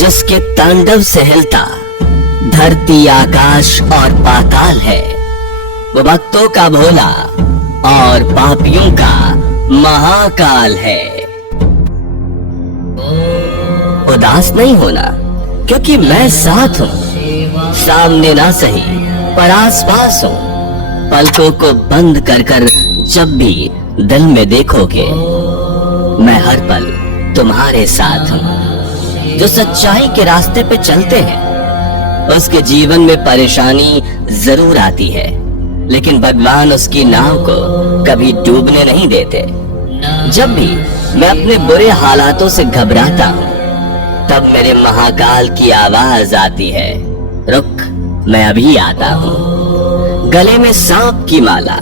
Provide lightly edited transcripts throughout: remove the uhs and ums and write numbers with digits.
जिसके तांडव से हिलता धरती आकाश और पाताल है, वो भक्तों का भोला और पापियों का महाकाल है। उदास नहीं होना, क्योंकि मैं साथ हूँ, सामने ना सही पर आसपास हूँ। पलकों को बंद कर कर जब भी दिल में देखोगे, मैं हर पल तुम्हारे साथ हूँ। जो सच्चाई के रास्ते पे चलते हैं, उसके जीवन में परेशानी जरूर आती है, लेकिन भगवान उसकी नाव को कभी डूबने नहीं देते। जब भी मैं अपने बुरे हालातों से घबराता हूँ, तब मेरे महाकाल की आवाज आती है, रुक, मैं अभी आता हूँ। गले में सांप की माला,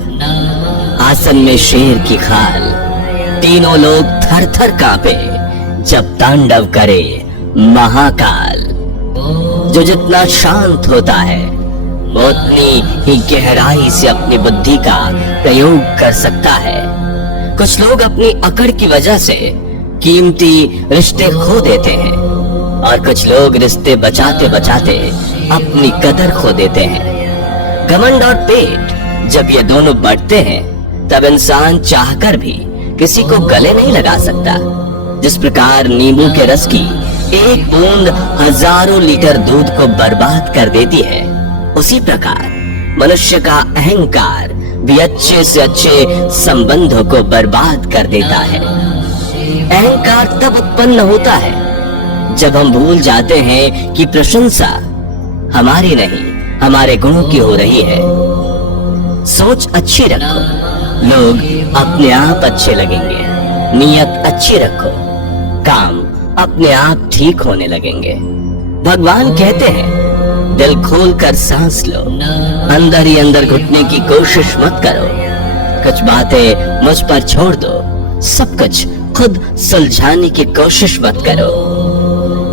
आसन में शेर की खाल, तीनों लोग थर थर कांपे जब तांडव करे महाकाल। जो जितना शांत होता है, वो उतनी ही गहराई से अपनी बुद्धि का प्रयोग कर सकता है। कुछ लोग अपनी अकड़ की वजह से कीमती रिश्ते खो देते हैं, और कुछ लोग रिश्ते बचाते बचाते अपनी कदर खो देते हैं। घमंड और पेट जब ये दोनों बढ़ते हैं, तब इंसान चाहकर भी किसी को गले नहीं लगा सकता। जिस प्रकार नींबू के रस की एक बूंद हजारों लीटर दूध को बर्बाद कर देती है, उसी प्रकार मनुष्य का अहंकार भी अच्छे से अच्छे संबंधों को बर्बाद कर देता है। अहंकार तब उत्पन्न होता है जब हम भूल जाते हैं कि प्रशंसा हमारी नहीं, हमारे गुणों की हो रही है। सोच अच्छी रखो, लोग अपने आप अच्छे लगेंगे। नीयत अच्छी रखो, काम अपने आप ठीक होने लगेंगे। भगवान कहते हैं, दिल खोलकर सांस लो, अंदर ही अंदर घुटने की कोशिश मत करो। कुछ बातें मुझ पर छोड़ दो, सब कुछ खुद सुलझाने की कोशिश मत करो।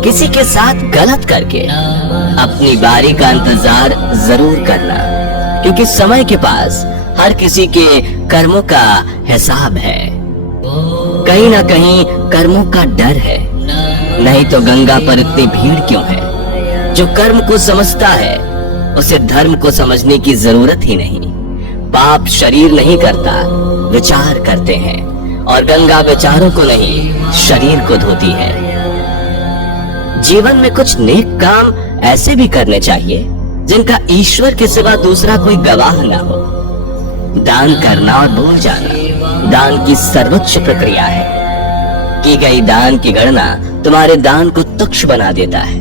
किसी के साथ गलत करके अपनी बारी का इंतजार जरूर करना, क्योंकि समय के पास हर किसी के कर्मों का हिसाब है। कहीं ना कहीं कर्मों का डर है, नहीं तो गंगा पर इतनी भीड़ क्यों है। जो कर्म को समझता है, उसे धर्म को समझने की जरूरत ही नहीं। पाप शरीर नहीं करता, विचार करते हैं, और गंगा विचारों को नहीं, शरीर को धोती है। जीवन में कुछ नेक काम ऐसे भी करने चाहिए जिनका ईश्वर के सिवा दूसरा कोई गवाह ना हो। दान करना और भूल जाना दान की सर्वोच्च प्रक्रिया है। की गई दान की गणना तुम्हारे दान को तुच्छ बना देता है।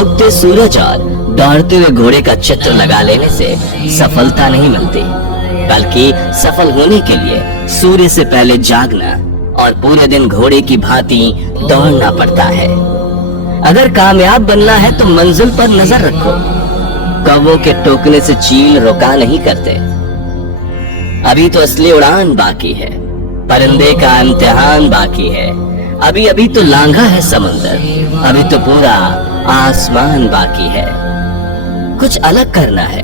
उगते सूरज और दौड़ते हुए घोड़े का चित्र लगा लेने से सफलता नहीं मिलती, बल्कि सफल होने के लिए सूर्य से पहले जागना और पूरे दिन घोड़े की भांति दौड़ना पड़ता है। अगर कामयाब बनना है तो मंजिल पर नजर रखो। कौवों के टोकने से चील रुका नहीं करते। अभी तो असली उड़ान बाकी है, परिंदे का इम्तिहान बाकी है। अभी अभी तो लांघा है समंदर, अभी तो पूरा आसमान बाकी है। कुछ अलग करना है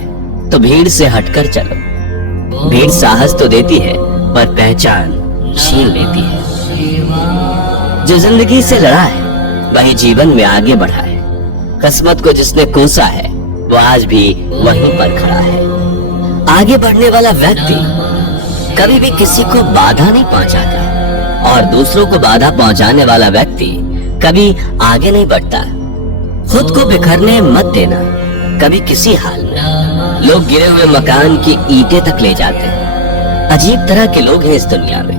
तो भीड़ से हटकर चलो। भीड़ साहस तो देती है, पर पहचान छीन लेती है। जो जिंदगी से लड़ा है, वही जीवन में आगे बढ़ा है। किस्मत को जिसने कोसा है, वो आज भी वहीं पर खड़ा है। आगे बढ़ने वाला व्यक्ति कभी भी किसी को बाधा नहीं पहुंचाता, और दूसरों को बाधा पहुंचाने वाला व्यक्ति कभी आगे नहीं बढ़ता। खुद को बिखरने मत देना कभी किसी हाल में। लोग गिरे हुए मकान की ईंटें तक ले जाते हैं। अजीब तरह के लोग हैं इस दुनिया में।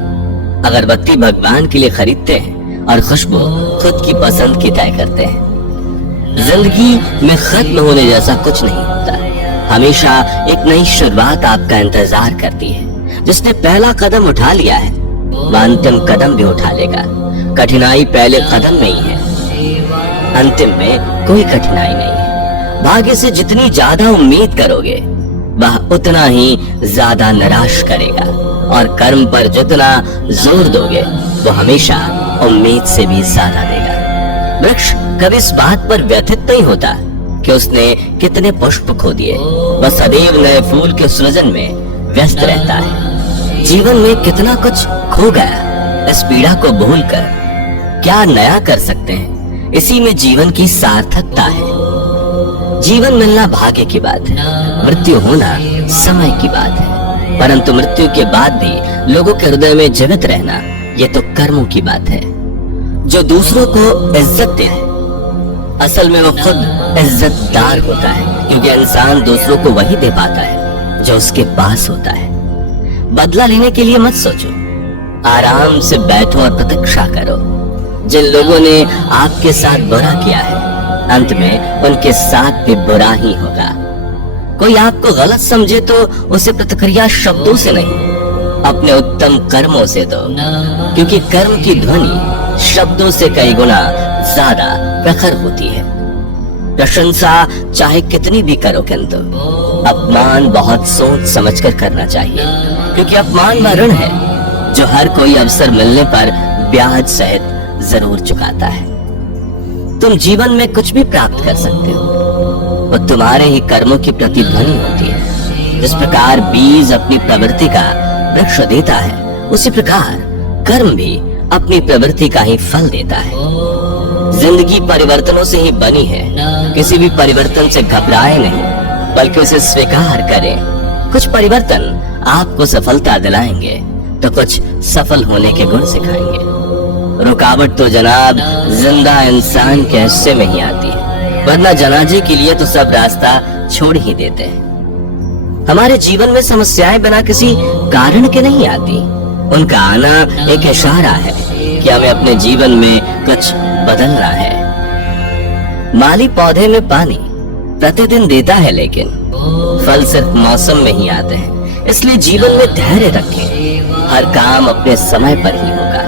अगरबत्ती भगवान के लिए खरीदते हैं और खुशबू खुद की पसंद की तय करते हैं। जिंदगी में खत्म होने जैसा कुछ नहीं होता। हमेशा एक नई शुरुआत आपका इंतजार करती है। जिसने पहला कदम उठा लिया है, वह अंतिम कदम भी उठा लेगा। कठिनाई पहले कदम में ही है, अंतिम में कोई कठिनाई नहीं है। भाग्य से जितनी ज्यादा उम्मीद करोगे, वह उतना ही ज्यादा निराश करेगा, और कर्म पर जितना जोर दोगे, वो हमेशा उम्मीद से भी ज्यादा देगा। वृक्ष कभी इस बात पर व्यथित नहीं होता कि उसने कितने पुष्प खो दिए, वह सदैव नए फूल के सृजन में व्यस्त रहता है। जीवन में कितना कुछ खो गया, इस पीड़ा को भूलकर क्या नया कर सकते हैं। इसी में जीवन की सार्थकता है। जीवन मिलना भाग्य की बात है, मृत्यु होना समय की बात है, परंतु मृत्यु के बाद भी लोगों के हृदय में जीवित रहना ये तो कर्मों की बात है। जो दूसरों को इज्जत दे असल में वो खुद इज्जतदार होता है, क्योंकि इंसान दूसरों को वही दे पाता है जो उसके पास होता है। बदला लेने के लिए मत सोचो, आराम से बैठो और प्रतीक्षा करो। जिन लोगों ने आपके साथ बुरा किया है, अंत में उनके साथ भी बुरा ही होगा। कोई आपको गलत समझे तो उसे प्रतिक्रिया शब्दों से नहीं, अपने उत्तम कर्मों से दो, क्योंकि कर्म की ध्वनि शब्दों से कई गुना ज्यादा प्रखर होती है। प्रशंसा चाहे कितनी भी करो, किंतु अपमान बहुत सोच समझकर करना चाहिए, क्योंकि अपमान वह ऋण है जो हर कोई अवसर मिलने पर ब्याज सहित जरूर चुकाता है। तुम जीवन में कुछ भी प्राप्त कर सकते हो, वो तुम्हारे ही कर्मों की प्रतिध्वनि होती है। जिस प्रकार बीज अपनी प्रवृत्ति का वृक्ष देता है, उसी प्रकार कर्म भी अपनी प्रवृत्ति का ही फल देता है। जिंदगी परिवर्तनों से ही बनी है, किसी भी परिवर्तन से घबराए नहीं, बल्कि उसे स्वीकार करें। कुछ परिवर्तन आपको सफलता दिलाएंगे तो कुछ सफल होने के गुण सिखाएंगे। रुकावट तो जनाब जिंदा इंसान के हिस्से में ही आती है, वरना जनाजे के लिए तो सब रास्ता छोड़ ही देते हैं। हमारे जीवन में समस्याएं बिना किसी कारण के नहीं आती, उनका आना एक इशारा है कि हमें अपने जीवन में कुछ बदलना है। माली पौधे में पानी प्रतिदिन देता है, लेकिन फल सिर्फ मौसम में ही आते हैं। इसलिए जीवन में धैर्य रखें, हर काम अपने समय पर ही होगा।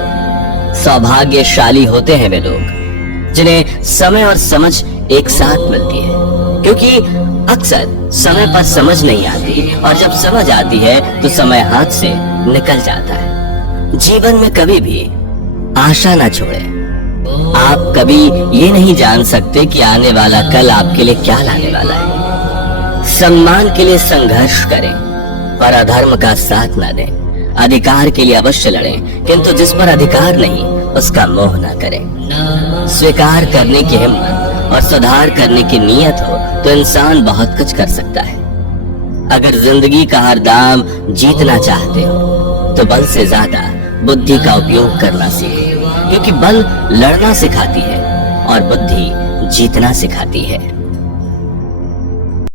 सौभाग्यशाली होते हैं वे लोग जिन्हें समय और समझ एक साथ मिलती है, क्योंकि अक्सर समय पर समझ नहीं आती, और जब समझ आती है तो समय हाथ से निकल जाता है। जीवन में कभी भी आशा ना छोड़ें। आप कभी ये नहीं जान सकते कि आने वाला कल आपके लिए क्या लाने वाला है। सम्मान के लिए संघर्ष करें, पर अधर्म का साथ न दें। अधिकार के लिए अवश्य लड़ें, किंतु जिस पर अधिकार नहीं उसका मोह न करें। स्वीकार करने की हिम्मत और सुधार करने की नीयत हो तो इंसान बहुत कुछ कर सकता है। अगर जिंदगी का हर दाम जीतना चाहते हो तो बल से ज्यादा बुद्धि का उपयोग करना सीखो, क्योंकि बल लड़ना सिखाती है और बुद्धि जीतना सिखाती है।